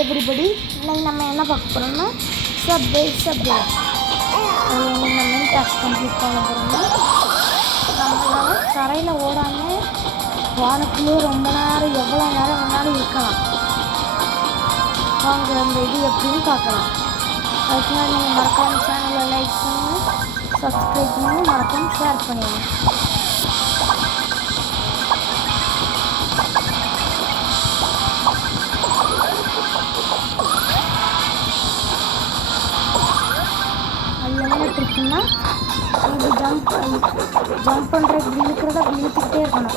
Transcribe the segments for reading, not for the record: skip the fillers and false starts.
Everybody இன்னைக்கு நம்ம என்ன பார்க்க போகிறோம்னா சப்வே நம்ம டாஸ்க் கம்ப்ளீட் பண்ண போகிறோம்னா நம்மளால் தரையில் ஓடாமல் வானத்துலேயே ரொம்ப நேரம் எவ்வளோ நேரம் வேணாலும் இருக்கலாம். வாங்க அந்த இது எப்படின்னு பார்க்கலாம். அதுக்கு முன்னாடி நீங்கள் மறக்காம சேனலை லைக் பண்ணுங்கள், சப்ஸ்கிரைப் பண்ணுங்கள், மறக்காம ஷேர் பண்ணிடுங்க. என்ன ட்ரிக்குன்னா இது ஜம்ப் பண்ணுற இப்படி இருக்கிறத அப்படி இழுத்துக்கிட்டே இருக்கணும்.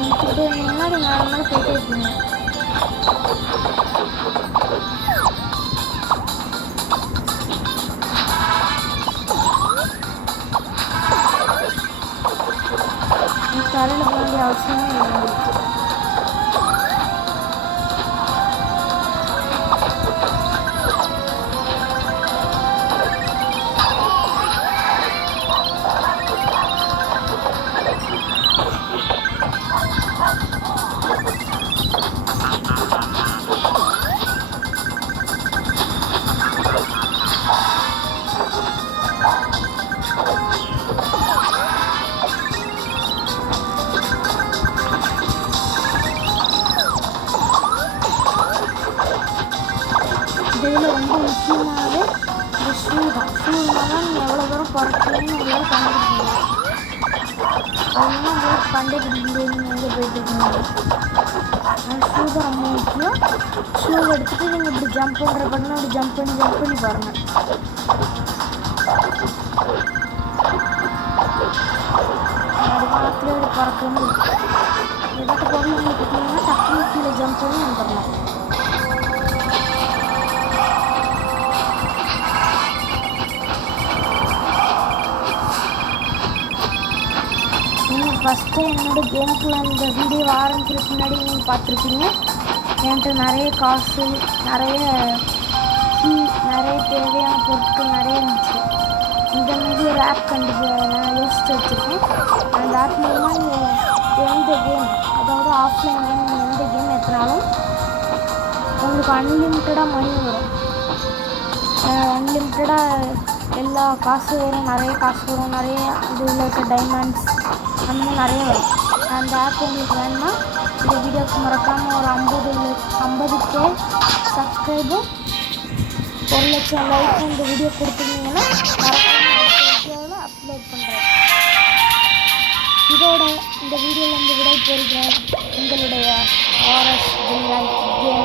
இழுத்துக்கிட்டே இருந்தீங்கன்னா அது மேலே மேலே போயிட்டே இருப்பீங்க. தரையில் போக வேண்டிய அவசியமே இல்லை. இதில் ரொம்ப முக்கியமானது இந்த ஷூ தான். ஷூனால் நீங்கள் எவ்வளோ தூரம் பறக்கணும்னு உங்களால் கண்டுபிடிக்கணும். அதெல்லாம் உங்களுக்கு கண்டுபிடிக்கல நீங்கள் எங்கே போயிட்டுருக்கீங்க. அந்த ஷூ தான் ரொம்ப முக்கியம். ஷூ எடுத்துகிட்டு நீங்கள் இப்படி ஜம்ப் பண்ணுற பண்ணால் அப்படி ஜம்ப் பண்ணி பாருங்கள். அது காலத்தில் இப்படி பறக்கணும். ஏதாட்டு பொருள் உங்களுக்கு பார்த்தீங்கன்னா டக்குனு கீழே ஜம்ப் பண்ணி வந்துடலாம். நீங்கள் ஃபஸ்ட்டு என்னோடய கேமுக்குள்ள இந்த வீடியோ ஆரம்பிக்கிறதுக்கு முன்னாடி நீங்கள் பார்த்துருப்பீங்க. என்கிட்ட நிறைய காசு, நிறைய தேவையான பொருட்கள் நிறைய இருந்துச்சு. இந்த மாதிரி ஒரு ஆப் நான் யோசித்து வச்சுருக்கேன். அந்த ஆப் மூலமாக நீங்கள் எந்த கேம், அதாவது ஆஃப்லைன் கேம், நீங்கள் எந்த கேம் ஏற்றினாலும் உங்களுக்கு அன்லிமிட்டடாக மணி வரும். அன்லிமிட்டடாக எல்லா காசு வரும், நிறைய காசு வரும், நிறைய இதில் இருக்க டைமண்ட்ஸ் அந்த மாதிரி நிறைய வரும். அந்த ஆப் உங்களுக்கு வேணும்னா இந்த வீடியோக்கு மறக்காமல் ஒரு 50K சப்ஸ்கிரைபும் 1,00,000 லைக்கும் இந்த வீடியோ கொடுத்துருந்தீங்கன்னா மறக்காமல் அடுத்த வீடியோவில் அப்லோட் பண்ணுறேன். இதோட இந்த வீடியோவில் விடை பெறுகிறேன். உங்களுடைய RS கேம்.